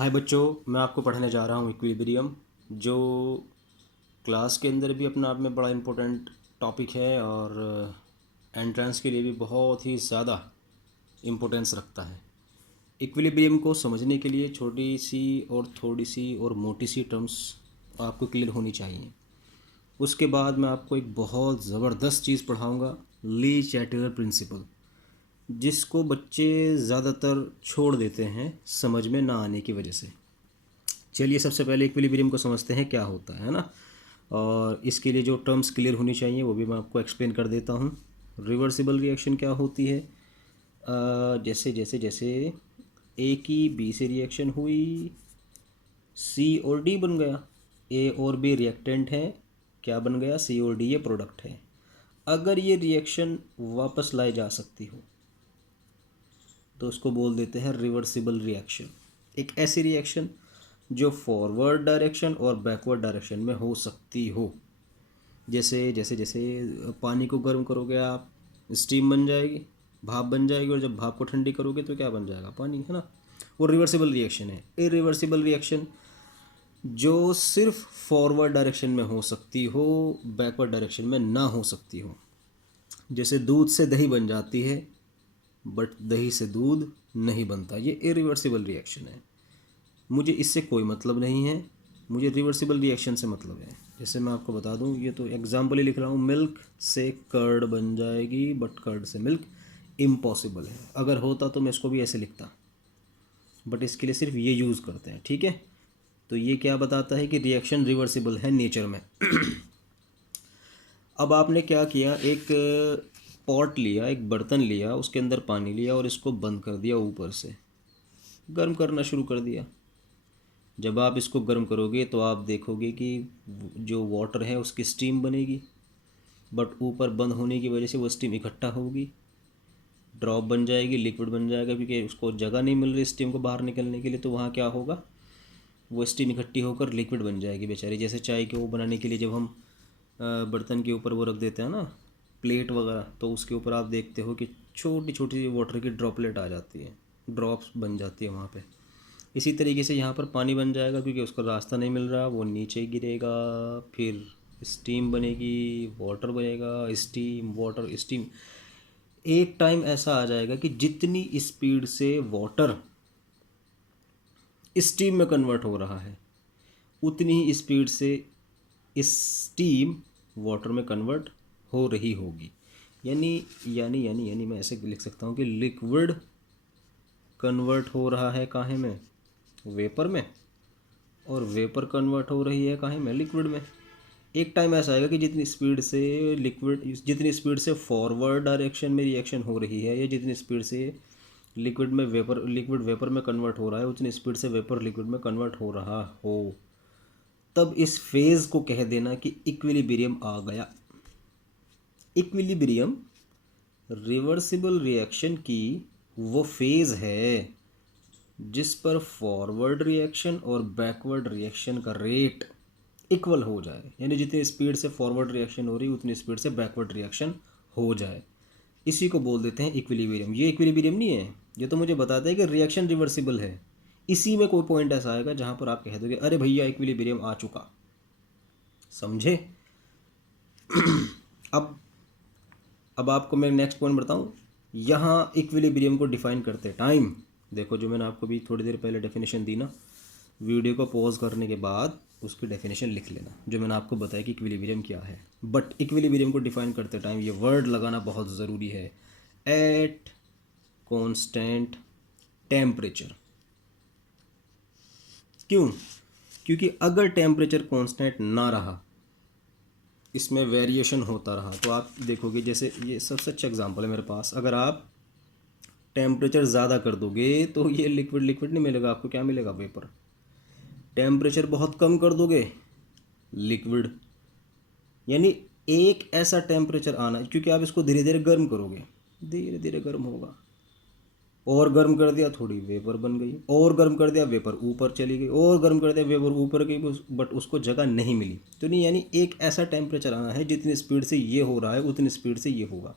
हाय बच्चों, मैं आपको पढ़ाने जा रहा हूँ इक्विलिब्रियम, जो क्लास के अंदर भी अपने आप में बड़ा इम्पोर्टेंट टॉपिक है और एंट्रेंस के लिए भी बहुत ही ज़्यादा इम्पोर्टेंस रखता है। इक्विलिब्रियम को समझने के लिए छोटी सी और थोड़ी सी और मोटी सी टर्म्स आपको क्लियर होनी चाहिए। उसके बाद मैं आपको एक बहुत ज़बरदस्त चीज़ पढ़ाऊँगा, ली चैटलर प्रिंसिपल, जिसको बच्चे ज़्यादातर छोड़ देते हैं समझ में ना आने की वजह से। चलिए सबसे पहले इक्विलिब्रियम को समझते हैं क्या होता है ना। और इसके लिए जो टर्म्स क्लियर होनी चाहिए वो भी मैं आपको एक्सप्लेन कर देता हूँ। रिवर्सिबल रिएक्शन क्या होती है? जैसे जैसे जैसे ए की बी से रिएक्शन हुई, सी और डी बन गया। ए और बी रिएक्टेंट है, क्या बन गया? सी और डी ये प्रोडक्ट है। अगर ये रिएक्शन वापस लाई जा सकती हो तो उसको बोल देते हैं रिवर्सिबल रिएक्शन। एक ऐसी रिएक्शन जो फॉरवर्ड डायरेक्शन और बैकवर्ड डायरेक्शन में हो सकती हो। जैसे जैसे जैसे पानी को गर्म करोगे आप, स्टीम बन जाएगी, भाप बन जाएगी, और जब भाप को ठंडी करोगे तो क्या बन जाएगा? पानी, है ना। वो रिवर्सिबल रिएक्शन है। इरिवर्सिबल रिएक्शन जो सिर्फ फॉरवर्ड डायरेक्शन में हो सकती हो, बैकवर्ड डायरेक्शन में ना हो सकती हो। जैसे दूध से दही बन जाती है बट दही से दूध नहीं बनता, ये इरिवर्सिबल रिएक्शन है। मुझे इससे कोई मतलब नहीं है, मुझे रिवर्सिबल रिएक्शन से मतलब है। जैसे मैं आपको बता दूं, ये तो एग्जाम्पल ही लिख रहा हूँ, मिल्क से कर्ड बन जाएगी बट कर्ड से मिल्क इम्पॉसिबल है। अगर होता तो मैं इसको भी ऐसे लिखता, बट इसके लिए सिर्फ ये यूज़ करते हैं, ठीक है। तो ये क्या बताता है कि रिएक्शन रिवर्सिबल है नेचर में। अब आपने क्या किया, एक पॉट लिया, एक बर्तन लिया, उसके अंदर पानी लिया और इसको बंद कर दिया, ऊपर से गर्म करना शुरू कर दिया। जब आप इसको गर्म करोगे तो आप देखोगे कि जो वाटर है उसकी स्टीम बनेगी, बट ऊपर बंद होने की वजह से वो स्टीम इकट्ठा होगी, ड्रॉप बन जाएगी, लिक्विड बन जाएगा, क्योंकि उसको जगह नहीं मिल रही स्टीम को बाहर निकलने के लिए। तो वहाँ क्या होगा, वो स्टीम इकट्ठी होकर लिक्विड बन जाएगी बेचारी। जैसे चाय के वो बनाने के लिए जब हम बर्तन के ऊपर वो रख देते हैं ना, प्लेट वगैरह, तो उसके ऊपर आप देखते हो कि छोटी छोटी वाटर की ड्रॉपलेट आ जाती है, ड्रॉप्स बन जाती है वहाँ पे। इसी तरीके से यहाँ पर पानी बन जाएगा, क्योंकि उसका रास्ता नहीं मिल रहा, वो नीचे गिरेगा, फिर स्टीम बनेगी, वाटर बनेगा, स्टीम, वाटर, स्टीम। एक टाइम ऐसा आ जाएगा कि जितनी स्पीड से वाटर स्टीम में कन्वर्ट हो रहा है, उतनी ही स्पीड से स्टीम वाटर में कन्वर्ट हो रही होगी। यानी यानी यानी यानी मैं ऐसे लिख सकता हूँ कि लिक्विड कन्वर्ट हो रहा है काहे में? वेपर में। और वेपर कन्वर्ट हो रही है काहे में? लिक्विड में। एक टाइम ऐसा आएगा कि जितनी स्पीड से लिक्विड, जितनी स्पीड से फॉरवर्ड डायरेक्शन में रिएक्शन हो रही है, या जितनी स्पीड से लिक्विड में वेपर, लिक्विड वेपर में कन्वर्ट हो रहा है, उतनी स्पीड से वेपर लिक्विड में कन्वर्ट हो रहा हो, तब इस फेज़ को कह देना कि इक्विलिब्रियम आ गया। इक्विलिब्रियम रिवर्सिबल रिएक्शन की वो फेज़ है जिस पर फॉरवर्ड रिएक्शन और बैकवर्ड रिएक्शन का रेट इक्वल हो जाए, यानी जितनी स्पीड से फॉरवर्ड रिएक्शन हो रही है उतनी स्पीड से बैकवर्ड रिएक्शन हो जाए। इसी को बोल देते हैं इक्विलिब्रियम। ये इक्विलिब्रियम नहीं है, ये तो मुझे बताता है कि रिएक्शन रिवर्सिबल है। इसी में कोई पॉइंट ऐसा आएगा जहाँ पर आप कह दोगे अरे भैया इक्विलिब्रियम आ चुका, समझे। अब अब आपको मैं नेक्स्ट पॉइंट बताऊँ। यहाँ इक्विलिब्रियम को डिफाइन करते टाइम देखो, जो मैंने आपको भी थोड़ी देर पहले डेफिनेशन दी ना, वीडियो को पॉज करने के बाद उसकी डेफिनेशन लिख लेना, जो मैंने आपको बताया कि इक्विलिब्रियम क्या है। बट इक्विलिब्रियम को डिफाइन करते टाइम ये वर्ड लगाना बहुत ज़रूरी है, एट कांस्टेंट टेम्परेचर। क्यों? क्योंकि अगर टेम्परेचर कांस्टेंट ना रहा, इसमें वेरिएशन होता रहा, तो आप देखोगे, जैसे ये सबसे अच्छा एग्जांपल है मेरे पास, अगर आप टेम्परेचर ज़्यादा कर दोगे तो ये लिक्विड लिक्विड नहीं मिलेगा आपको, क्या मिलेगा? वेपर। टेम्परेचर बहुत कम कर दोगे, लिक्विड। यानी एक ऐसा टेम्परेचर आना, क्योंकि आप इसको धीरे धीरे गर्म करोगे, धीरे धीरे गर्म होगा, और गर्म कर दिया थोड़ी वेपर बन गई, और गर्म कर दिया वेपर ऊपर चली गई, और गर्म कर दिया वेपर ऊपर गई, बट उसको जगह नहीं मिली। तो नहीं, यानी एक ऐसा टेम्परेचर आना है जितनी स्पीड से ये हो रहा है उतनी स्पीड से ये होगा।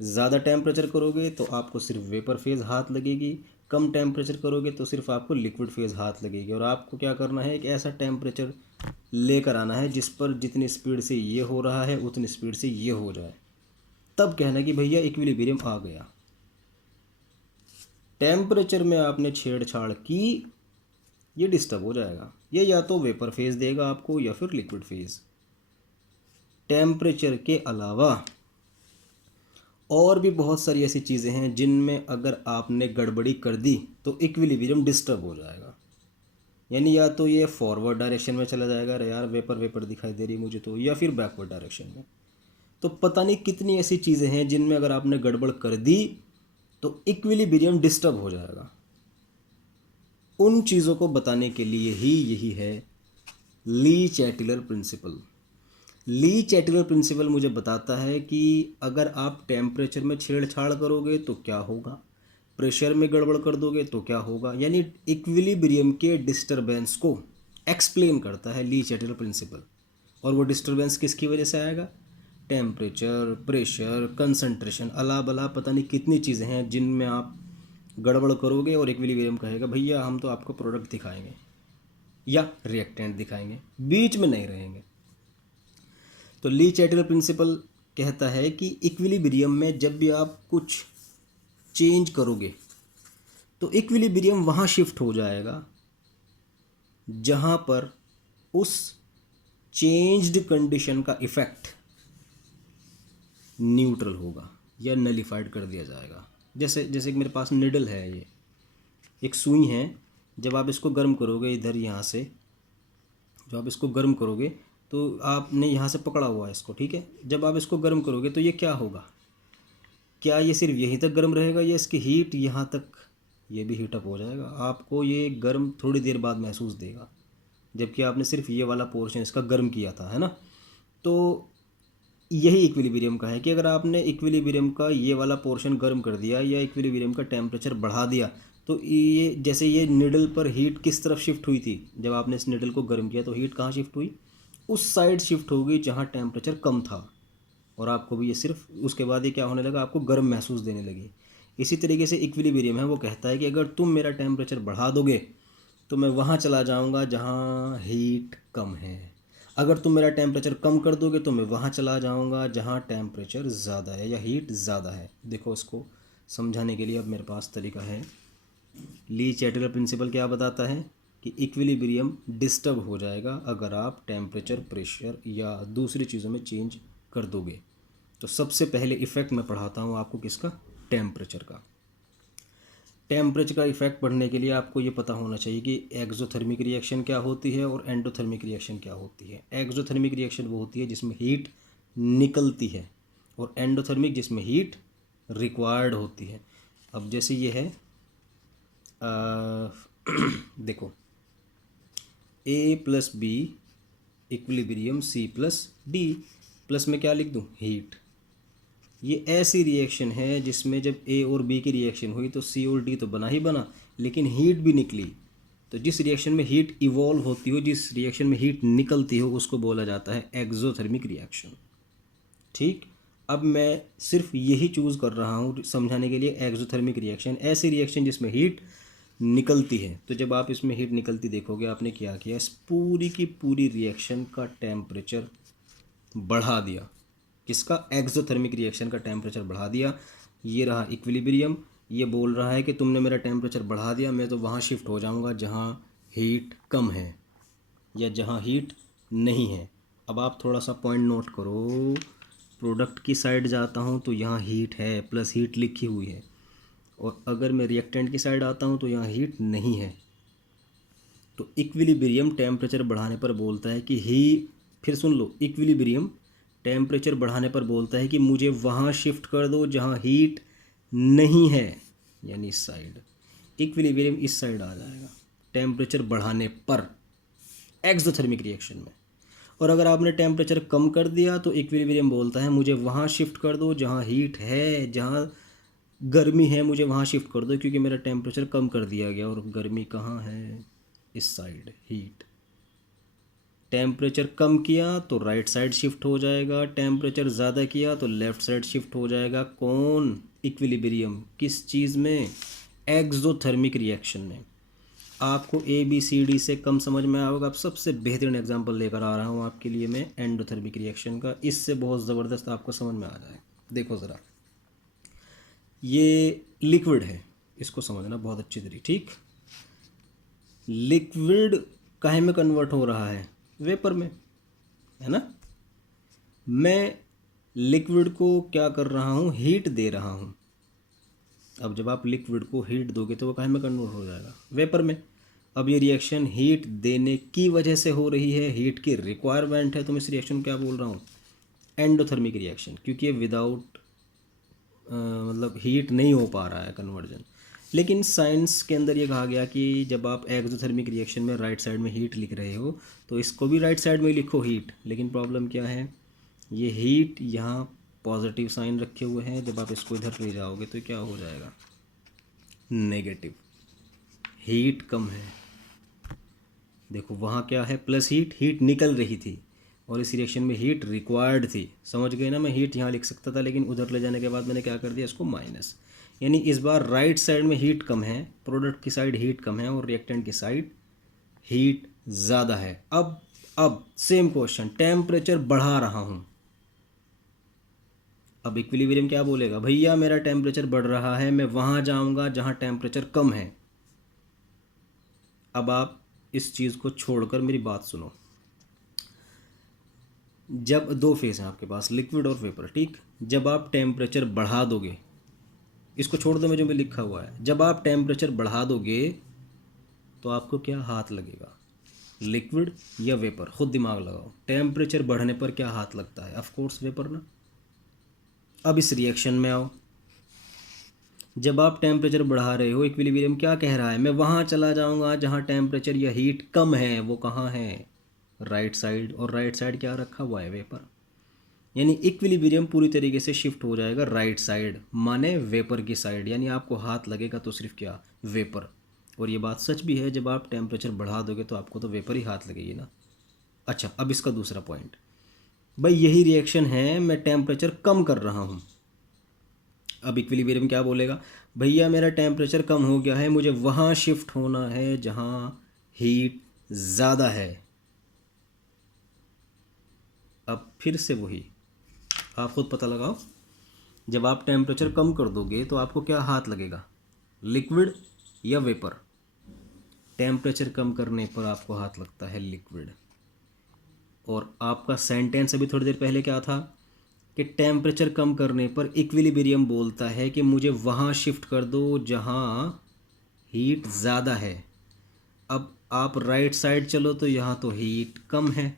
ज़्यादा टेम्परेचर करोगे तो आपको सिर्फ वेपर फेज़ हाथ लगेगी, कम टेम्परेचर करोगे तो सिर्फ आपको लिक्विड फेज़ हाथ लगेगी, और आपको क्या करना है, एक ऐसा टेम्परेचर लेकर आना है जिस पर जितनी स्पीड से ये हो रहा है उतनी स्पीड से ये हो जाए, तब कहना कि भैया इक्विलिब्रियम आ गया। टेम्परेचर में आपने छेड़छाड़ की, ये डिस्टर्ब हो जाएगा। ये या तो वेपर फेज़ देगा आपको या फिर लिक्विड फेज़। टेम्परेचर के अलावा और भी बहुत सारी ऐसी चीज़ें हैं जिनमें अगर आपने गड़बड़ी कर दी तो इक्विलिब्रियम डिस्टर्ब हो जाएगा। यानी या तो ये फॉरवर्ड डायरेक्शन में चला जाएगा, अरे यार वेपर वेपर दिखाई दे रही मुझे तो, या फिर बैकवर्ड डायरेक्शन में। तो पता नहीं कितनी ऐसी चीज़ें हैं जिनमें अगर आपने गड़बड़ कर दी तो इक्विलिब्रियम डिस्टर्ब हो जाएगा। उन चीज़ों को बताने के लिए ही यही है ली चैटिलर प्रिंसिपल। ली चैटिलर प्रिंसिपल मुझे बताता है कि अगर आप टेम्परेचर में छेड़छाड़ करोगे तो क्या होगा, प्रेशर में गड़बड़ कर दोगे तो क्या होगा। यानी इक्विलिब्रियम के डिस्टरबेंस को एक्सप्लेन करता है ली चैटिलर प्रिंसिपल। और वो डिस्टरबेंस किसकी वजह से आएगा, टेम्परेचर, प्रेशर, कंसंट्रेशन, अला बला पता नहीं कितनी चीज़ें हैं जिनमें आप गड़बड़ करोगे और इक्विलिब्रियम कहेगा भैया हम तो आपको प्रोडक्ट दिखाएंगे या रिएक्टेंट दिखाएंगे, बीच में नहीं रहेंगे। तो ली चैटिलर प्रिंसिपल कहता है कि इक्विलिब्रियम में जब भी आप कुछ चेंज करोगे तो इक्विलिब्रियम वहाँ शिफ्ट हो जाएगा जहाँ पर उस चेंज्ड कंडीशन का इफ़ेक्ट न्यूट्रल होगा या नलिफाइड कर दिया जाएगा। जैसे जैसे कि मेरे पास निडल है, ये एक सुई है, जब आप इसको गर्म करोगे इधर यहाँ से, जब आप इसको गर्म करोगे तो आपने यहाँ से पकड़ा हुआ है इसको, ठीक है। जब आप इसको गर्म करोगे तो ये क्या होगा, क्या ये सिर्फ यहीं तक गर्म रहेगा या इसकी हीट यहाँ तक ये भी हीटअप हो जाएगा। आपको ये गर्म थोड़ी देर बाद महसूस देगा, जबकि आपने सिर्फ ये वाला पोर्शन इसका गर्म किया था, है ना। तो यही इक्विलिब्रियम का है कि अगर आपने इक्विलिब्रियम का ये वाला पोर्शन गर्म कर दिया या इक्विलिब्रियम का टेम्परेचर बढ़ा दिया तो ये जैसे ये निडल पर हीट किस तरफ शिफ्ट हुई थी, जब आपने इस निडल को गर्म किया तो हीट कहाँ शिफ्ट हुई, उस साइड शिफ्ट हो गई जहाँ टेम्परेचर कम था, और आपको भी ये सिर्फ उसके बाद ये क्या होने लगा, आपको गर्म महसूस देने लगी। इसी तरीके से इक्विलिब्रियम है, वो कहता है कि अगर तुम मेरा टेम्परेचर बढ़ा दोगे तो मैं वहाँ चला जाऊँगा जहाँ हीट कम है, अगर तुम मेरा टेम्परेचर कम कर दोगे तो मैं वहाँ चला जाऊँगा जहाँ टेम्परेचर ज़्यादा है या हीट ज़्यादा है। देखो इसको समझाने के लिए अब मेरे पास तरीका है। ली चैटिलर प्रिंसिपल क्या बताता है कि इक्विलिब्रियम डिस्टर्ब हो जाएगा अगर आप टेम्परेचर, प्रेशर या दूसरी चीज़ों में चेंज कर दोगे। तो सबसे पहले इफ़ेक्ट मैं पढ़ाता हूँ आपको किसका, टेम्परेचर का। टेम्परेचर का इफेक्ट पढ़ने के लिए आपको ये पता होना चाहिए कि एक्सोथर्मिक रिएक्शन क्या होती है और एंडोथर्मिक रिएक्शन क्या होती है। एक्सोथर्मिक रिएक्शन वो होती है जिसमें हीट निकलती है, और एंडोथर्मिक जिसमें हीट रिक्वायर्ड होती है। अब जैसे ये है देखो A plus B equilibrium C plus D, plus में क्या लिख दूँ, हीट। ये ऐसी रिएक्शन है जिसमें जब A और B की रिएक्शन हुई तो C और D तो बना ही बना, लेकिन हीट भी निकली। तो जिस रिएक्शन में हीट इवॉल्व होती हो, जिस रिएक्शन में हीट निकलती हो, उसको बोला जाता है एक्सोथर्मिक रिएक्शन। ठीक, अब मैं सिर्फ यही चूज़ कर रहा हूँ समझाने के लिए, एक्सोथर्मिक रिएक्शन, ऐसी रिएक्शन जिसमें हीट निकलती है। तो जब आप इसमें हीट निकलती देखोगे, आपने क्या किया, इस पूरी की पूरी रिएक्शन का टेम्परेचर बढ़ा दिया। किसका, एक्सोथर्मिक रिएक्शन का टेम्परेचर बढ़ा दिया। ये रहा इक्विलिब्रियम, ये बोल रहा है कि तुमने मेरा टेम्परेचर बढ़ा दिया, मैं तो वहाँ शिफ्ट हो जाऊँगा जहाँ हीट कम है या जहाँ हीट नहीं है। अब आप थोड़ा सा पॉइंट नोट करो, प्रोडक्ट की साइड जाता हूँ तो यहाँ हीट है, प्लस हीट लिखी हुई है, और अगर मैं रिएक्टेंट की साइड आता हूँ तो यहाँ हीट नहीं है। तो इक्विलिब्रियम टेम्परेचर बढ़ाने पर बोलता है कि फिर सुन लो, इक्विलिब्रियम टेम्परेचर बढ़ाने पर बोलता है कि मुझे वहाँ शिफ्ट कर दो जहाँ हीट नहीं है, यानी इस साइड। इक्विलिब्रियम इस साइड आ जाएगा टेम्परेचर बढ़ाने पर एक्सोथर्मिक रिएक्शन में। और अगर आपने टेम्परेचर कम कर दिया तो इक्विलिब्रियम बोलता है मुझे वहाँ शिफ्ट कर दो जहाँ हीट है, जहाँ गर्मी है, मुझे वहाँ शिफ्ट कर दो, क्योंकि मेरा टेम्परेचर कम कर दिया गया और गर्मी कहाँ है, इस साइड, हीट। टेम्परेचर कम किया तो राइट साइड शिफ्ट हो जाएगा, टेम्परेचर ज़्यादा किया तो लेफ़्ट साइड शिफ्ट हो जाएगा। कौन, इक्विलिब्रियम, किस चीज़ में, एक्सोथर्मिक रिएक्शन में आपको ए बी सी डी से कम समझ में आया होगा। अब सबसे बेहतरीन एग्जांपल लेकर आ रहा हूँ आपके लिए मैं एंडोथर्मिक रिएक्शन का, इससे बहुत ज़बरदस्त आपको समझ में आ जाए। देखो ज़रा, ये लिक्विड है, इसको समझना बहुत अच्छी तरीके। ठीक, लिक्विड काहे में कन्वर्ट हो रहा है? वेपर में, है ना। मैं लिक्विड को क्या कर रहा हूँ? हीट दे रहा हूँ। अब जब आप लिक्विड को हीट दोगे तो वो काहे में कन्वर्ट हो जाएगा? वेपर में। अब ये रिएक्शन हीट देने की वजह से हो रही है, हीट की रिक्वायरमेंट है, तो मैं इस रिएक्शन क्या बोल रहा हूँ? एंडोथर्मिक रिएक्शन, क्योंकि ये विदाउट मतलब हीट नहीं हो पा रहा है कन्वर्जन। लेकिन साइंस के अंदर ये कहा गया कि जब आप एक्सोथर्मिक रिएक्शन में राइट साइड में हीट लिख रहे हो तो इसको भी राइट साइड में ही लिखो हीट। लेकिन प्रॉब्लम क्या है? ये हीट यहाँ पॉजिटिव साइन रखे हुए हैं, जब आप इसको इधर ले जाओगे तो क्या हो जाएगा? नेगेटिव। हीट कम है। देखो वहाँ क्या है? प्लस हीट, हीट निकल रही थी और इस रिएक्शन में हीट रिक्वायर्ड थी। समझ गए ना? मैं हीट यहाँ लिख सकता था, लेकिन उधर ले जाने के बाद मैंने क्या कर दिया? इसको माइनस। यानी इस बार राइट साइड में हीट कम है, प्रोडक्ट की साइड हीट कम है और रिएक्टेंट की साइड हीट ज़्यादा है। अब सेम क्वेश्चन, टेम्परेचर बढ़ा रहा हूँ। अब इक्विलिब्रियम क्या बोलेगा? भैया मेरा टेम्परेचर बढ़ रहा है, मैं वहाँ जाऊँगा जहाँ टेम्परेचर कम है। अब आप इस चीज़ को छोड़कर मेरी बात सुनो। जब दो फेस हैं आपके पास, लिक्विड और वेपर, ठीक। जब आप टेम्परेचर बढ़ा दोगे, इसको छोड़ दो मैं जो भी लिखा हुआ है, जब आप टेम्परेचर बढ़ा दोगे तो आपको क्या हाथ लगेगा? लिक्विड या वेपर? खुद दिमाग लगाओ। टेम्परेचर बढ़ने पर क्या हाथ लगता है? ऑफ कोर्स वेपर ना। अब इस रिएक्शन में आओ, जब आप टेम्परेचर बढ़ा रहे हो, इक्विलिब्रियम क्या कह रहा है? मैं वहाँ चला जाऊँगा जहाँ टेम्परेचर या हीट कम है। वो कहाँ है? Right side. और राइट साइड क्या रखा हुआ है? वेपर। यानी इक्विलिब्रियम पूरी तरीके से शिफ्ट हो जाएगा राइट साइड, माने वेपर की साइड। यानी आपको हाथ लगेगा तो सिर्फ क्या? वेपर। और ये बात सच भी है, जब आप टेम्परेचर बढ़ा दोगे तो आपको तो वेपर ही हाथ लगेगी ना। अच्छा, अब इसका दूसरा पॉइंट, भाई यही रिएक्शन है, मैं टेम्परेचर कम कर रहा हूँ। अब इक्विलिब्रियम क्या बोलेगा? भैया मेरा टेम्परेचर कम हो गया है, मुझे वहाँ शिफ्ट होना है जहाँ हीट ज़्यादा है। अब फिर से वही, आप खुद पता लगाओ। जब आप टेम्परेचर कम कर दोगे तो आपको क्या हाथ लगेगा? लिक्विड या वेपर? टेम्परेचर कम करने पर आपको हाथ लगता है लिक्विड। और आपका सेंटेंस अभी थोड़ी देर पहले क्या था कि टेम्परेचर कम करने पर इक्विलिब्रियम बोलता है कि मुझे वहाँ शिफ्ट कर दो जहाँ हीट ज़्यादा है। अब आप राइट साइड चलो तो यहाँ तो हीट कम है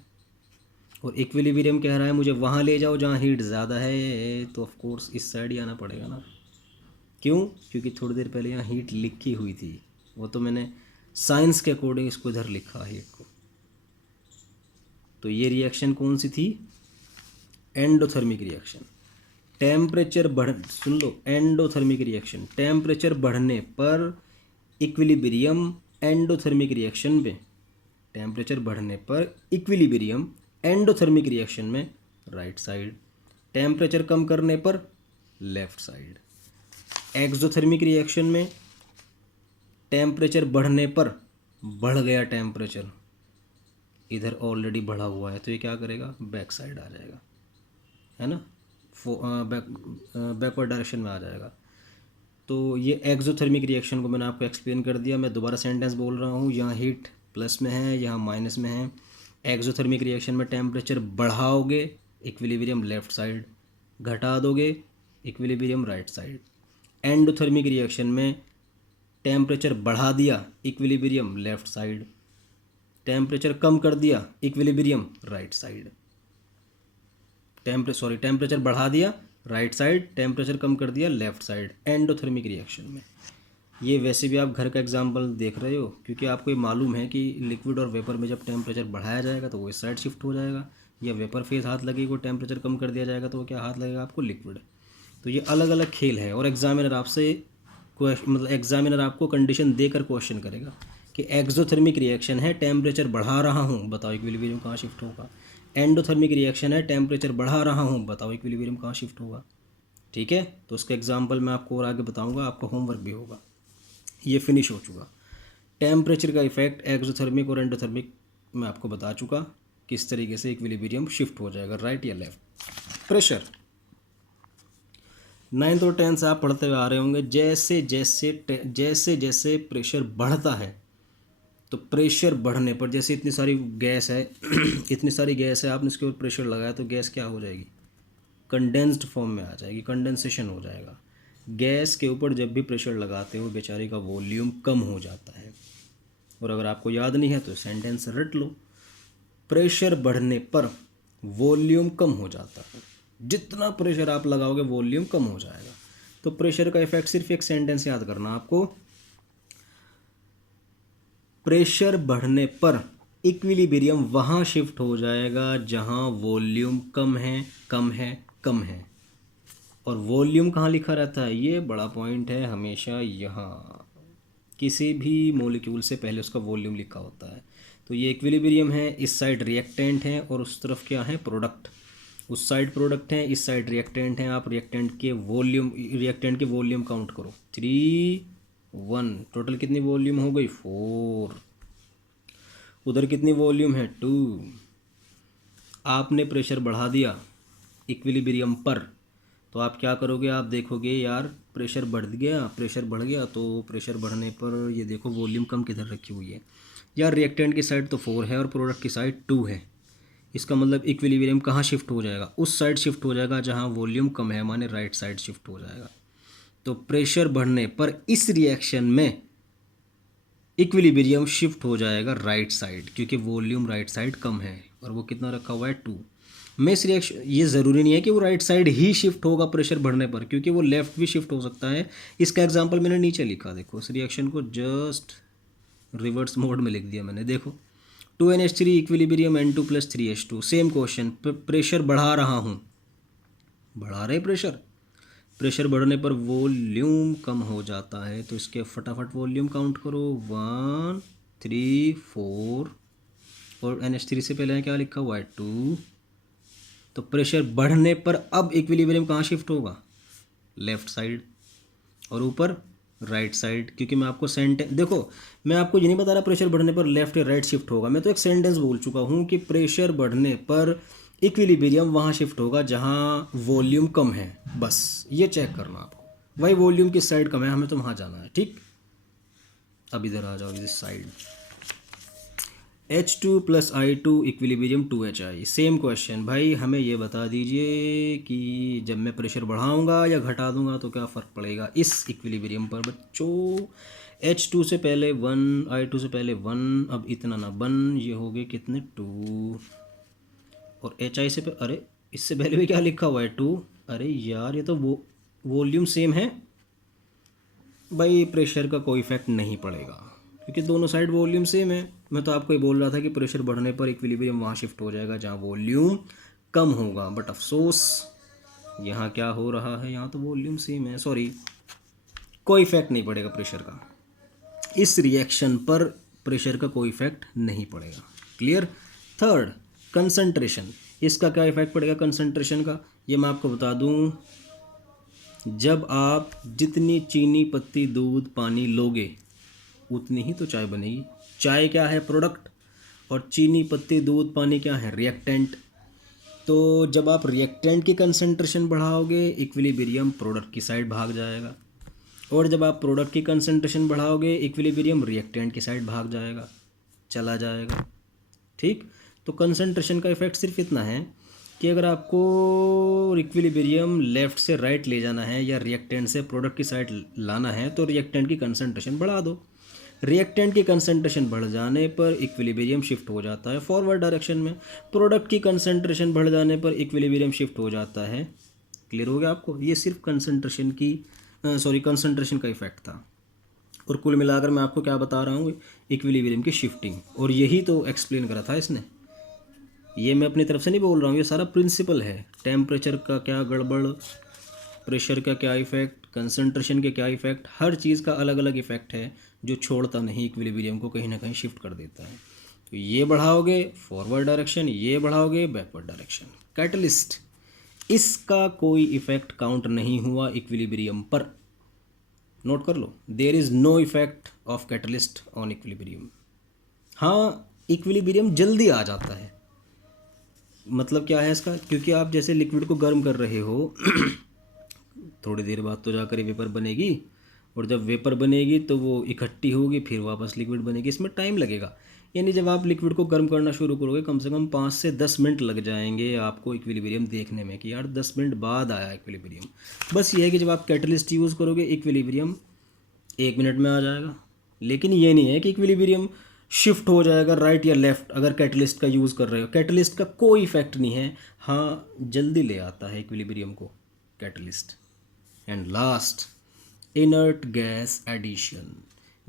और इक्विलिब्रियम कह रहा है मुझे वहाँ ले जाओ जहाँ हीट ज़्यादा है, तो ऑफ कोर्स इस साइड ही आना पड़ेगा ना। क्यों? क्योंकि थोड़ी देर पहले यहाँ हीट लिखी हुई थी, वो तो मैंने साइंस के अकॉर्डिंग इसको इधर लिखा हीट को। तो ये रिएक्शन कौन सी थी? Endothermic reaction. टेम्परेचर बढ़, सुन लो, एंडोथर्मिक रिएक्शन, टेम्परेचर बढ़ने पर इक्विलिब्रियम एंडोथर्मिक रिएक्शन में, टेम्परेचर बढ़ने पर इक्विलिब्रियम एंडोथर्मिक रिएक्शन में राइट साइड, टेम्परेचर कम करने पर लेफ्ट साइड। एक्सोथर्मिक रिएक्शन में टेम्परेचर बढ़ने पर, बढ़ गया टेम्परेचर, इधर ऑलरेडी बढ़ा हुआ है तो ये क्या करेगा? बैक साइड आ जाएगा, है ना, बैकवर्ड डायरेक्शन में आ जाएगा। तो ये एक्सोथर्मिक रिएक्शन को मैंने आपको एक्सप्लेन कर दिया। मैं दोबारा सेंटेंस बोल रहा हूँ, यहाँ हीट प्लस में है, यहाँ माइनस में है। एक्सोथर्मिक रिएक्शन में टेम्परेचर बढ़ाओगे, इक्विलिब्रियम लेफ्ट साइड, घटा दोगे, equilibrium right side. Endothermic reaction में टेम्परेचर बढ़ा दिया, इक्विलिब्रियम लेफ्ट साइड, टेम्परेचर कम कर दिया, इक्विलिब्रियम राइट साइड। टेम्परेचर बढ़ा दिया राइट साइड, टेम्परेचर कम कर दिया लेफ्ट साइड, एंडोथर्मिक रिएक्शन में। ये वैसे भी आप घर का एग्जांपल देख रहे हो, क्योंकि आपको ये मालूम है कि लिक्विड और वेपर में जब टेम्परेचर बढ़ाया जाएगा तो वो इस साइड शिफ्ट हो जाएगा, या वेपर फेस हाथ लगेगा, टेम्परेचर कम कर दिया जाएगा तो वो क्या हाथ लगेगा आपको? लिक्विड। तो ये अलग अलग खेल है और एग्जामिनर आपसे मतलब एग्जामिनर आपको कंडीशन देकर क्वेश्चन करेगा कि एक्सोथर्मिक रिएक्शन है, टेम्परेचर बढ़ा रहा हूँ, बताओ इक्विलिब्रियम कहाँ शिफ्ट होगा। एंडोथर्मिक रिएक्शन है, टेम्परेचर बढ़ा रहा हूँ, बताओ इक्विलिब्रियम कहाँ शिफ्ट होगा। ठीक है, तो उसका एग्जाम्पल मैं आपको और आगे बताऊँगा, आपका होमवर्क भी होगा। ये फिनिश हो चुका। टेम्परेचर का इफेक्ट एक्सोथर्मिक और एंडोथर्मिक मैं आपको बता चुका किस तरीके से इक्विलिब्रियम शिफ्ट हो जाएगा, राइट या लेफ्ट। प्रेशर 9th और 10th से आप पढ़ते हुए आ रहे होंगे, जैसे जैसे प्रेशर बढ़ता है तो प्रेशर बढ़ने पर जैसे इतनी सारी गैस है इतनी सारी गैस है, आपने इसके ऊपर प्रेशर लगाया तो गैस क्या हो जाएगी, कंडेंस्ड फॉर्म में आ जाएगी, कंडेंसेशन हो जाएगा। गैस के ऊपर जब भी प्रेशर लगाते हो बेचारी का वॉल्यूम कम हो जाता है। और अगर आपको याद नहीं है तो सेंटेंस रट लो, प्रेशर बढ़ने पर वॉल्यूम कम हो जाता है। जितना प्रेशर आप लगाओगे वॉल्यूम कम हो जाएगा। तो प्रेशर का इफेक्ट सिर्फ एक सेंटेंस याद करना आपको, प्रेशर बढ़ने पर इक्विलिब्रियम वहाँ शिफ्ट हो जाएगा जहाँ वॉल्यूम कम है, कम है, कम है। और वॉल्यूम कहाँ लिखा रहता है, ये बड़ा पॉइंट है, हमेशा यहाँ किसी भी मॉलिक्यूल से पहले उसका वॉल्यूम लिखा होता है। तो ये इक्विलिब्रियम है, इस साइड रिएक्टेंट है और उस तरफ क्या है, प्रोडक्ट। उस साइड प्रोडक्ट है, इस साइड रिएक्टेंट है। आप रिएक्टेंट के वॉल्यूम काउंट करो, 3 1, टोटल कितनी वॉल्यूम हो गई, 4। उधर कितनी वॉल्यूम है, 2। आपने प्रेशर बढ़ा दिया इक्विलिब्रियम पर, तो आप क्या करोगे, आप देखोगे यार प्रेशर बढ़ गया तो प्रेशर बढ़ने पर ये देखो वॉल्यूम कम किधर रखी हुई है यार, रिएक्टेंट की साइड तो 4 है और प्रोडक्ट की साइड 2 है। इसका मतलब इक्विलिब्रियम कहाँ शिफ्ट हो जाएगा, उस साइड शिफ्ट हो जाएगा जहाँ वॉल्यूम कम है, माने राइट साइड शिफ्ट हो जाएगा। तो प्रेशर बढ़ने पर इस रिएक्शन में इक्विलिब्रियम शिफ्ट हो जाएगा राइट साइड, क्योंकि वॉल्यूम राइट साइड कम है और वो कितना रखा हुआ है, 2। में इस रिएक्शन, ये ज़रूरी नहीं है कि वो राइट साइड ही शिफ्ट होगा प्रेशर बढ़ने पर, क्योंकि वो लेफ्ट भी शिफ्ट हो सकता है। इसका एग्जांपल मैंने नीचे लिखा, देखो इस रिएक्शन को जस्ट रिवर्स मोड में लिख दिया मैंने, देखो 2NH3 equilibrium N2+3H2, same question, pressure बढ़ा रहा हूँ, बढ़ा रहे प्रेशर बढ़ने पर वॉल्यूम कम हो जाता है। तो इसके फटाफट वॉल्यूम काउंट करो, 1 3 4, और NH3 से पहले क्या लिखा हुआ है, 2। तो प्रेशर बढ़ने पर अब इक्विलिब्रियम कहाँ शिफ्ट होगा, लेफ्ट साइड, और ऊपर राइट साइड। क्योंकि मैं आपको सेंटेंस, देखो मैं आपको ये नहीं बता रहा प्रेशर बढ़ने पर लेफ्ट या राइट शिफ्ट होगा, मैं तो एक सेंटेंस बोल चुका हूँ कि प्रेशर बढ़ने पर इक्विलिब्रियम वहाँ शिफ्ट होगा जहाँ वॉल्यूम कम है, बस ये चेक करना आपको। भाई वॉल्यूम किस साइड कम है, हमें तो वहाँ जाना है, ठीक। अब इधर आ जाओ, इस side, H2+I2 equilibrium 2HI, same question. भाई हमें ये बता दीजिए कि जब मैं प्रेशर बढ़ाऊंगा या घटा दूंगा तो क्या फ़र्क पड़ेगा इस इक्विलिब्रियम पर बच्चों। H2 से पहले 1, I2 से पहले 1, अब इतना ना 1, ये हो गए कितने, 2। और HI से पहले, अरे इससे पहले भी क्या लिखा हुआ है, 2। अरे यार ये तो वो वॉल्यूम सेम है, भाई प्रेशर का कोई इफेक्ट नहीं पड़ेगा क्योंकि दोनों साइड वॉल्यूम सेम है। मैं तो आपको ये बोल रहा था कि प्रेशर बढ़ने पर इक्विलिब्रियम वहाँ शिफ्ट हो जाएगा जहाँ वॉल्यूम कम होगा, बट अफसोस यहाँ क्या हो रहा है, यहाँ तो वॉल्यूम सेम है, सॉरी कोई इफेक्ट नहीं पड़ेगा प्रेशर का, इस रिएक्शन पर प्रेशर का कोई इफेक्ट नहीं पड़ेगा। क्लियर। थर्ड, कंसंट्रेशन, इसका क्या इफेक्ट पड़ेगा कंसंट्रेशन का, ये मैं आपको बता दूँ। जब आप जितनी चीनी पत्ती दूध पानी लोगे उतनी ही तो चाय बनेगी। चाय क्या है, प्रोडक्ट, और चीनी पत्ती दूध पानी क्या है, रिएक्टेंट। तो जब आप रिएक्टेंट की कंसंट्रेशन बढ़ाओगे इक्विलिब्रियम प्रोडक्ट की साइड भाग जाएगा, और जब आप प्रोडक्ट की कंसंट्रेशन बढ़ाओगे इक्विलिब्रियम रिएक्टेंट की साइड भाग जाएगा, चला जाएगा, ठीक। तो कंसंट्रेशन का इफेक्ट सिर्फ इतना है कि अगर आपको इक्विलिब्रियम लेफ़्ट से राइट ले जाना है या रिएक्टेंट से प्रोडक्ट की साइड लाना है तो रिएक्टेंट की कंसंट्रेशन बढ़ा दो। रिएक्टेंट की कंसंट्रेशन बढ़ जाने पर इक्विलिब्रियम शिफ्ट हो जाता है फॉरवर्ड डायरेक्शन में, प्रोडक्ट की कंसंट्रेशन बढ़ जाने पर इक्विलिब्रियम शिफ्ट हो जाता है। क्लियर हो गया आपको, ये सिर्फ कंसंट्रेशन का इफेक्ट था। और कुल मिलाकर मैं आपको क्या बता रहा हूँ, इक्विलिब्रियम की शिफ्टिंग, और यही तो एक्सप्लेन करा था इसने। ये मैं अपनी तरफ से नहीं बोल रहा हूँ, ये सारा प्रिंसिपल है। टेम्परेचर का क्या गड़बड़, प्रेशर का क्या इफेक्ट, कंसंट्रेशन के क्या इफेक्ट, हर चीज़ का अलग अलग इफेक्ट है जो छोड़ता नहीं, इक्विलिब्रियम को कहीं ना कहीं शिफ्ट कर देता है। तो ये बढ़ाओगे फॉरवर्ड डायरेक्शन, ये बढ़ाओगे बैकवर्ड डायरेक्शन। कैटलिस्ट, इसका कोई इफेक्ट काउंट नहीं हुआ इक्विलिब्रियम पर, नोट कर लो, there is no effect of catalyst on equilibrium. हाँ, इक्विलिब्रियम जल्दी आ जाता है। मतलब क्या है इसका, क्योंकि आप जैसे लिक्विड को गर्म कर रहे हो थोड़ी देर बाद तो जाकर वेपर बनेगी, और जब वेपर बनेगी तो वो इकट्ठी होगी, फिर वापस लिक्विड बनेगी, इसमें टाइम लगेगा। यानी जब आप लिक्विड को गर्म करना शुरू करोगे कम से कम 5 से 10 मिनट लग जाएंगे आपको इक्विलिब्रियम देखने में कि यार 10 मिनट बाद आया इक्विलिब्रियम। बस ये है कि जब आप कैटलिस्ट यूज़ करोगे इक्विलिब्रियम 1 मिनट में आ जाएगा। लेकिन ये नहीं है कि इक्विलिब्रियम शिफ्ट हो जाएगा राइट या लेफ़्ट अगर कैटलिस्ट का यूज़ कर रहे हो। कैटलिस्ट का कोई इफेक्ट नहीं है, हाँ जल्दी ले आता है इक्विलिब्रियम को catalyst. And last, inert gas addition.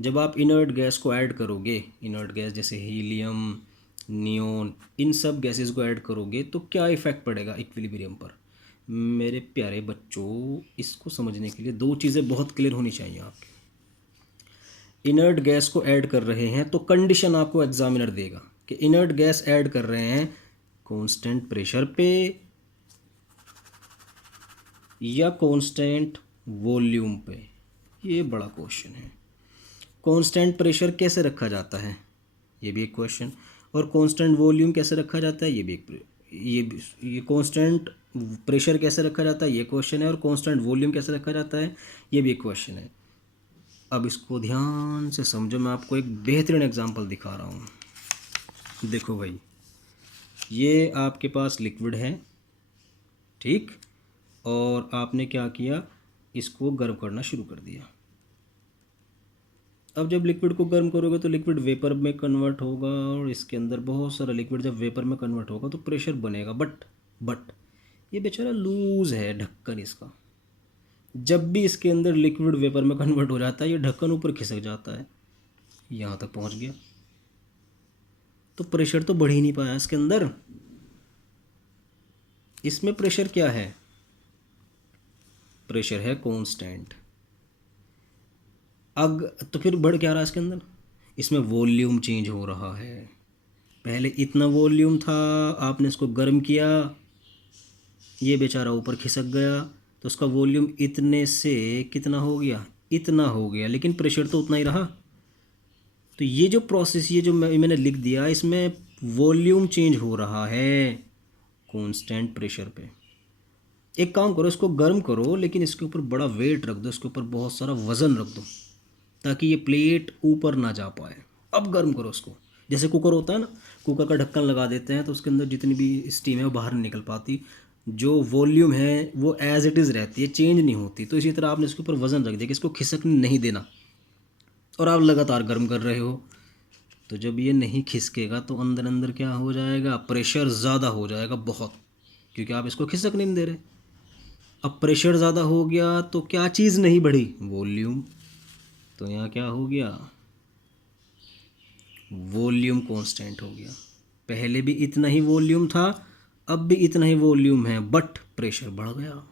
जब आप इनर्ट गैस को ऐड करोगे, इनर्ट गैस जैसे हीलियम, नियोन, इन सब गैसेस को ऐड करोगे तो क्या इफ़ेक्ट पड़ेगा इक्विलिब्रियम पर। मेरे प्यारे बच्चों, इसको समझने के लिए दो चीज़ें बहुत क्लियर होनी चाहिए आपकी। इनर्ट गैस को ऐड कर रहे हैं तो कंडीशन आपको एग्जामिनर देगा कि इनर्ट गैस ऐड कर रहे हैं कांस्टेंट प्रेशर पे या कांस्टेंट वॉल्यूम पे। ये बड़ा क्वेश्चन है। कांस्टेंट प्रेशर कैसे रखा जाता है, ये भी एक क्वेश्चन। और कांस्टेंट वॉल्यूम कैसे रखा जाता है, ये कांस्टेंट प्रेशर कैसे रखा जाता है, ये क्वेश्चन है। और कांस्टेंट वॉल्यूम कैसे रखा जाता है, ये भी एक क्वेश्चन है। अब इसको ध्यान से समझो, मैं आपको एक बेहतरीन एग्जांपल दिखा रहा हूँ। देखो भाई, ये आपके पास लिक्विड है, ठीक, और आपने क्या किया, इसको गर्म करना शुरू कर दिया। अब जब लिक्विड को गर्म करोगे तो लिक्विड वेपर में कन्वर्ट होगा, और इसके अंदर बहुत सारा लिक्विड जब वेपर में कन्वर्ट होगा तो प्रेशर बनेगा। बट ये बेचारा लूज़ है ढक्कन इसका। जब भी इसके अंदर लिक्विड वेपर में कन्वर्ट हो जाता है ये ढक्कन ऊपर खिसक जाता है, यहाँ तक पहुँच गया, तो प्रेशर तो बढ़ ही नहीं पाया इसके अंदर। इसमें प्रेशर क्या है, प्रेशर है कांस्टेंट। तो फिर बढ़ क्या रहा है इसके अंदर, इसमें वॉल्यूम चेंज हो रहा है। पहले इतना वॉल्यूम था, आपने इसको गर्म किया, ये बेचारा ऊपर खिसक गया, तो उसका वॉल्यूम इतने से कितना हो गया, इतना हो गया, लेकिन प्रेशर तो उतना ही रहा। तो ये जो प्रोसेस, ये जो मैंने लिख दिया, इसमें वॉल्यूम चेंज हो रहा है कांस्टेंट प्रेशर पे। एक काम करो, इसको गर्म करो, लेकिन इसके ऊपर बड़ा वेट रख दो, इसके ऊपर बहुत सारा वज़न रख दो ताकि ये प्लेट ऊपर ना जा पाए। अब गर्म करो उसको, जैसे कुकर होता है ना, कुकर का ढक्कन लगा देते हैं तो उसके अंदर जितनी भी स्टीम है वो बाहर नहीं निकल पाती, जो वॉल्यूम है वो एज इट इज़ रहती है, चेंज नहीं होती। तो इसी तरह आपने इसके ऊपर वज़न रख दिया कि इसको खिसकने नहीं देना, और आप लगातार गर्म कर रहे हो। तो जब ये नहीं खिसकेगा तो अंदर अंदर क्या हो जाएगा, प्रेशर ज़्यादा हो जाएगा बहुत, क्योंकि आप इसको खिसकने नहीं दे रहे। अब प्रेशर ज़्यादा हो गया तो क्या चीज़ नहीं बढ़ी, वॉल्यूम। तो यहाँ क्या हो गया, वॉल्यूम कांस्टेंट हो गया। पहले भी इतना ही वॉल्यूम था, अब भी इतना ही वॉल्यूम है, बट प्रेशर बढ़ गया।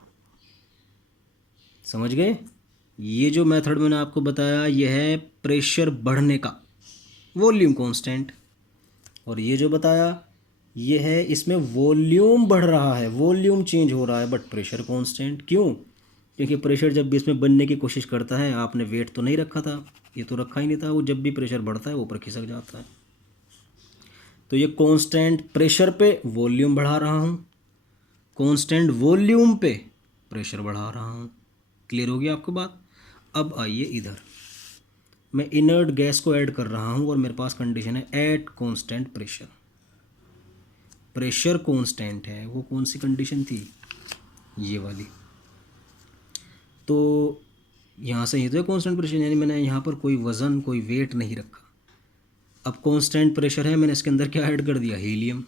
समझ गए, ये जो मेथड मैंने आपको बताया ये है प्रेशर बढ़ने का, वॉल्यूम कांस्टेंट। और ये जो बताया ये है इसमें वॉल्यूम बढ़ रहा है, वॉल्यूम चेंज हो रहा है, बट प्रेशर कांस्टेंट। क्यों, क्योंकि प्रेशर जब भी इसमें बनने की कोशिश करता है, आपने वेट तो नहीं रखा था, ये तो रखा ही नहीं था, वो जब भी प्रेशर बढ़ता है ऊपर खिसक जाता है। तो ये कांस्टेंट प्रेशर पे वॉल्यूम बढ़ा रहा हूँ, कांस्टेंट वॉल्यूम पे प्रेशर बढ़ा रहा हूँ। क्लियर हो गया आपको बात। अब आइए इधर, मैं इनर्ट गैस को ऐड कर रहा हूँ और मेरे पास कंडीशन है at constant pressure. Pressure constant है, वो कौन सी कंडीशन थी, ये वाली। तो यहाँ से ये तो है कांस्टेंट प्रेशर, यानी मैंने यहाँ पर कोई वज़न कोई वेट नहीं रखा। अब कांस्टेंट प्रेशर है, मैंने इसके अंदर क्या ऐड कर दिया, हीलियम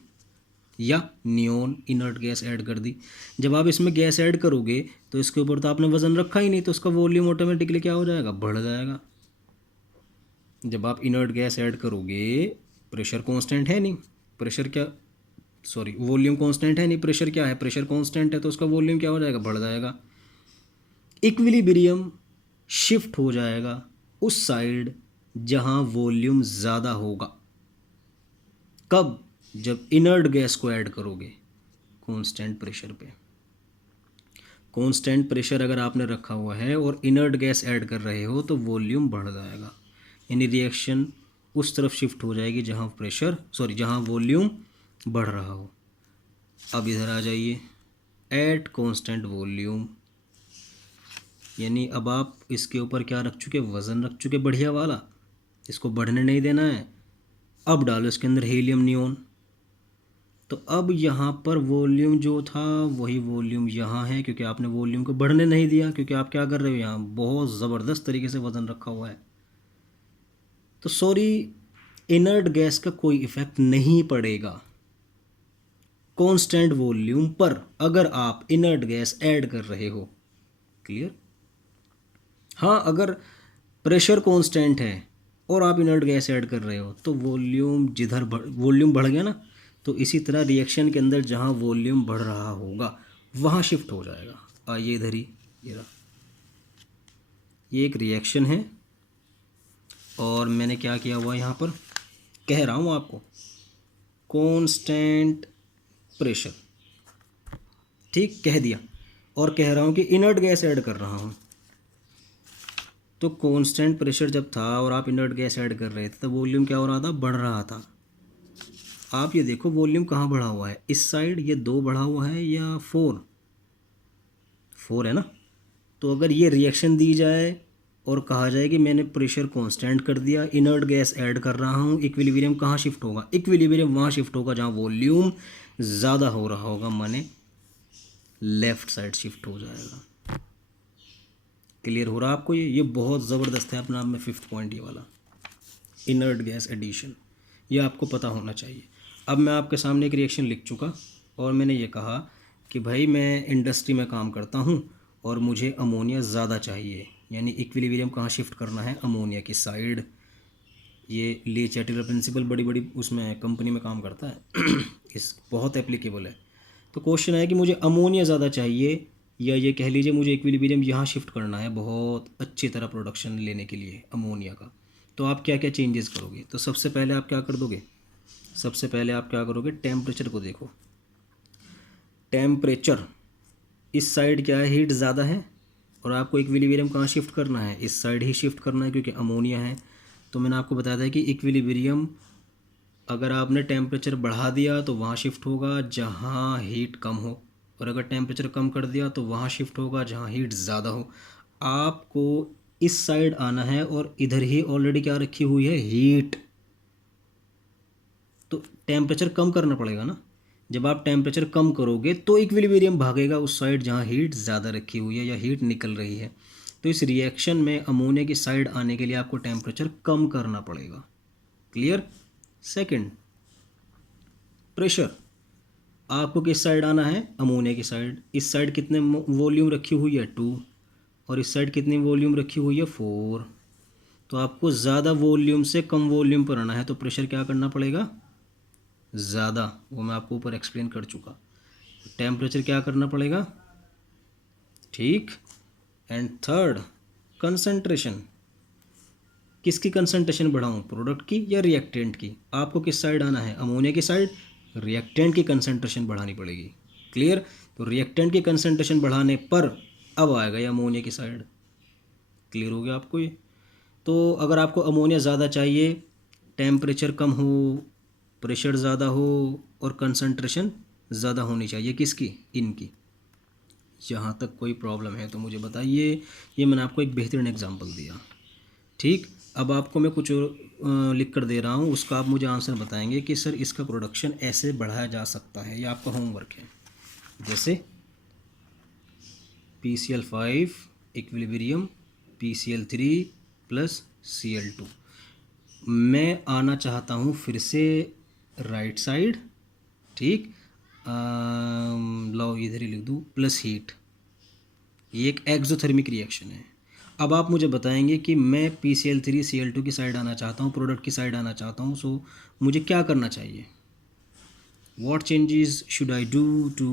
या नियोन इनर्ट गैस ऐड कर दी। जब आप इसमें गैस ऐड करोगे तो इसके ऊपर तो आपने वज़न रखा ही नहीं, तो उसका वॉल्यूम ऑटोमेटिकली क्या हो जाएगा, बढ़ जाएगा। जब आप इनर्ट गैस ऐड करोगे, प्रेशर कांस्टेंट है नहीं, प्रेशर क्या, सॉरी वॉल्यूम कांस्टेंट है नहीं, प्रेशर क्या है, प्रेशर कांस्टेंट है, तो उसका वॉल्यूम क्या हो जाएगा, बढ़ जाएगा। इक्विलिब्रियम शिफ्ट हो जाएगा उस साइड जहां वॉल्यूम ज़्यादा होगा। कब, जब इनर्ट गैस को ऐड करोगे कांस्टेंट प्रेशर पे। कांस्टेंट प्रेशर अगर आपने रखा हुआ है और इनर्ट गैस ऐड कर रहे हो तो वॉल्यूम बढ़ जाएगा, यानी रिएक्शन उस तरफ शिफ्ट हो जाएगी जहाँ वॉल्यूम बढ़ रहा हो। अब इधर आ जाइए, एट कांस्टेंट वॉल्यूम, यानी अब आप इसके ऊपर क्या रख चुके, वज़न रख चुके बढ़िया वाला, इसको बढ़ने नहीं देना है। अब डालो इसके अंदर हीलियम नियॉन, तो अब यहाँ पर वॉल्यूम जो था वही वॉल्यूम यहाँ है, क्योंकि आपने वॉल्यूम को बढ़ने नहीं दिया, क्योंकि आप क्या कर रहे हो, यहाँ बहुत ज़बरदस्त तरीके से वज़न रखा हुआ है। तो सॉरी, इनर्ट गैस का कोई इफ़ेक्ट नहीं पड़ेगा कांस्टेंट वॉल्यूम पर अगर आप इनर्ट गैस ऐड कर रहे हो। क्लियर? हाँ, अगर प्रेशर कांस्टेंट है और आप इनर्ट गैस ऐड कर रहे हो तो वॉल्यूम बढ़ गया ना, तो इसी तरह रिएक्शन के अंदर जहाँ वॉल्यूम बढ़ रहा होगा वहाँ शिफ्ट हो जाएगा। आइए इधर ही, ये एक रिएक्शन है और मैंने क्या किया हुआ यहाँ पर कह रहा हूँ आपको कांस्टेंट प्रेशर, ठीक कह दिया, और कह रहा हूँ कि इनर्ट गैस ऐड कर रहा हूँ। तो कांस्टेंट प्रेशर जब था और आप इनर्ट गैस ऐड कर रहे थे तो वॉल्यूम क्या हो रहा था, बढ़ रहा था। आप ये देखो वॉल्यूम कहाँ बढ़ा हुआ है, इस साइड ये 2 बढ़ा हुआ है या 4 है ना। तो अगर ये रिएक्शन दी जाए और कहा जाए कि मैंने प्रेशर कांस्टेंट कर दिया, इनर्ट गैस ऐड कर रहा हूँ, इक्विलिब्रियम कहाँ शिफ्ट होगा, इक्विलिब्रियम वहाँ शिफ्ट होगा जहाँ वॉल्यूम ज़्यादा हो रहा होगा, माने लेफ़्ट साइड शिफ्ट हो जाएगा। क्लियर हो रहा है आपको? ये बहुत ज़बरदस्त है अपना आप में 5th पॉइंट ये वाला, इनर्ट गैस एडिशन, ये आपको पता होना चाहिए। अब मैं आपके सामने एक रिएक्शन लिख चुका और मैंने ये कहा कि भाई मैं इंडस्ट्री में काम करता हूँ और मुझे अमोनिया ज़्यादा चाहिए, यानी इक्विलिब्रियम कहाँ शिफ्ट करना है, अमोनिया की साइड। ये ली चैटलर प्रिंसिपल बड़ी बड़ी उसमें कंपनी में काम करता है इस बहुत एप्लीकेबल है। तो क्वेश्चन है कि मुझे अमोनिया ज़्यादा चाहिए, या ये कह लीजिए मुझे इक्विलिब्रियम यहाँ शिफ्ट करना है बहुत अच्छी तरह प्रोडक्शन लेने के लिए अमोनिया का। तो आप क्या क्या चेंजेस करोगे? तो सबसे पहले आप क्या कर दोगे, टेम्परेचर को देखो। टेम्परेचर इस साइड क्या है, हीट ज़्यादा है और आपको इक्विलिब्रियम कहाँ शिफ्ट करना है, इस साइड ही शिफ्ट करना है क्योंकि अमोनिया है। तो मैंने आपको बताया था कि इक्विलिब्रियम अगर आपने टेम्परेचर बढ़ा दिया तो वहाँ शिफ्ट होगा जहाँ हीट कम हो, और अगर टेम्परेचर कम कर दिया तो वहाँ शिफ्ट होगा जहाँ हीट ज़्यादा हो। आपको इस साइड आना है और इधर ही ऑलरेडी क्या रखी हुई है, हीट, तो टेम्परेचर कम करना पड़ेगा ना। जब आप टेम्परेचर कम करोगे तो इक्विलिब्रियम भागेगा उस साइड जहाँ हीट ज़्यादा रखी हुई है या हीट निकल रही है। तो इस रिएक्शन में अमोनिया की साइड आने के लिए आपको टेम्परेचर कम करना पड़ेगा। क्लियर? सेकंड, प्रेशर, आपको किस साइड आना है, अमोनिया की साइड। इस साइड कितने वॉल्यूम रखी हुई है, 2, और इस साइड कितनी वॉल्यूम रखी हुई है, 4। तो आपको ज़्यादा वॉल्यूम से कम वॉल्यूम पर आना है तो प्रेशर क्या करना पड़ेगा, ज़्यादा, वो मैं आपको ऊपर एक्सप्लेन कर चुका। टेम्परेचर क्या करना पड़ेगा, ठीक। एंड थर्ड, कंसंट्रेशन, किसकी कंसंट्रेशन बढ़ाऊँ, प्रोडक्ट की या रिएक्टेंट की। आपको किस साइड आना है, अमोनिया की साइड, रिएक्टेंट की कंसंट्रेशन बढ़ानी पड़ेगी। क्लियर? तो रिएक्टेंट की कंसंट्रेशन बढ़ाने पर अब आएगा ये अमोनिया की साइड। क्लियर हो गया आपको ये? तो अगर आपको अमोनिया ज़्यादा चाहिए, टेम्परेचर कम हो, प्रेशर ज़्यादा हो और कंसंट्रेशन ज़्यादा होनी चाहिए, किसकी, इनकी। जहाँ तक कोई प्रॉब्लम है तो मुझे बताइए। ये मैंने आपको एक बेहतरीन एग्जांपल दिया, ठीक। अब आपको मैं कुछ लिख कर दे रहा हूँ, उसका आप मुझे आंसर बताएंगे कि सर इसका प्रोडक्शन ऐसे बढ़ाया जा सकता है, ये आपका होमवर्क है। जैसे PCl5 equilibrium PCl3 plus Cl2। मैं आना चाहता हूँ फिर से राइट साइड, ठीक। लो इधर ही लिख दूँ, प्लस हीट। ये एक एक्सोथर्मिक रिएक्शन है। अब आप मुझे बताएंगे कि मैं PCl3 Cl2 की साइड आना चाहता हूँ, प्रोडक्ट की साइड आना चाहता हूँ, सो मुझे क्या करना चाहिए। What changes should I do to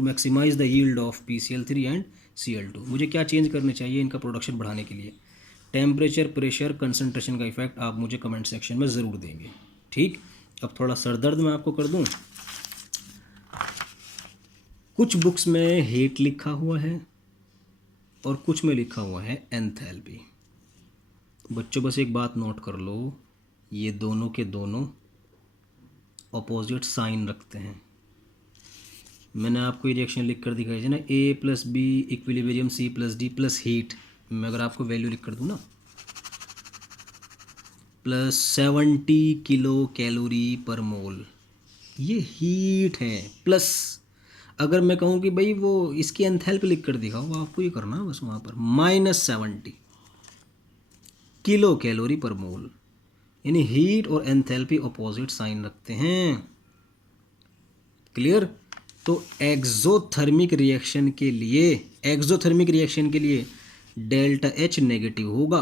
maximize the yield of PCl3 and Cl2? मुझे क्या चेंज करने चाहिए इनका प्रोडक्शन बढ़ाने के लिए। टेम्परेचर, प्रेशर, कंसंट्रेशन का इफेक्ट आप मुझे कमेंट सेक्शन में ज़रूर देंगे, ठीक। अब थोड़ा सर दर्द मैं आपको कर दूं। कुछ बुक्स में हीट लिखा हुआ है और कुछ में लिखा हुआ है एंथैल्पी। बच्चों बस एक बात नोट कर लो, ये दोनों के दोनों अपोजिट साइन रखते हैं। मैंने आपको ये रिएक्शन लिख कर दिखाई थी ना, A plus B equilibrium C plus D plus heat. मैं अगर आपको वैल्यू लिख कर दूँ ना, plus 70 kilo calorie per mole, ये हीट है। प्लस अगर मैं कहूँ कि भाई वो इसकी एंथैल्पी लिख कर दिखाओ, आपको ये करना है बस वहाँ पर -70 किलो कैलोरी पर मोल, यानी हीट और एंथैल्पी अपोजिट साइन रखते हैं। क्लियर? तो एक्सोथर्मिक रिएक्शन के लिए डेल्टा एच नेगेटिव होगा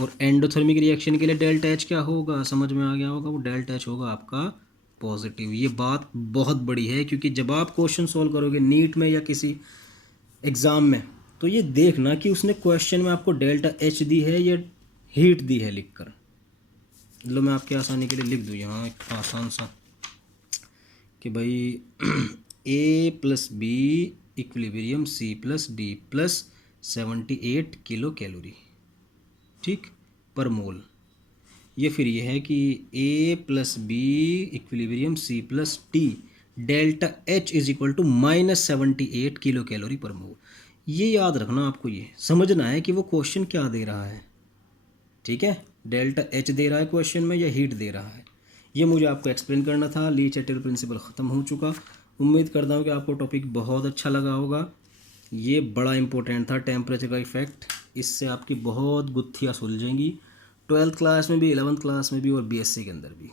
और एंडोथर्मिक रिएक्शन के लिए डेल्टा एच क्या होगा, समझ में आ गया होगा, वो डेल्टा एच होगा आपका पॉजिटिव। ये बात बहुत बड़ी है, क्योंकि जब आप क्वेश्चन सॉल्व करोगे नीट में या किसी एग्ज़ाम में, तो ये देखना कि उसने क्वेश्चन में आपको डेल्टा एच दी है या हीट दी है लिखकर। लो मैं आपके आसानी के लिए लिख दूँ यहाँ एक आसान सा कि भाई A plus B equilibrium C plus D plus 78 kilo calorie, ठीक, पर मोल। ये फिर ये है कि A plus B equilibrium C plus T delta H is equal to -78 kilo calorie per mole. ये याद रखना, आपको ये समझना है कि वो क्वेश्चन क्या दे रहा है। ठीक है, डेल्टा एच दे रहा है क्वेश्चन में या हीट दे रहा है, ये मुझे आपको एक्सप्लेन करना था। ली चैटल प्रिंसिपल ख़त्म हो चुका। उम्मीद करता हूँ कि आपको टॉपिक बहुत अच्छा लगा होगा। ये बड़ा इंपॉर्टेंट था, टेम्परेचर का इफ़ेक्ट, इससे आपकी बहुत गुत्थियाँ सुलझेंगी 12th क्लास में भी, 11th क्लास में भी और बीएससी के अंदर भी।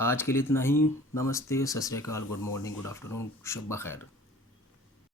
आज के लिए इतना ही। नमस्ते, सत श्री अकाल, गुड मॉर्निंग, गुड आफ्टरनून, शब ब खैर।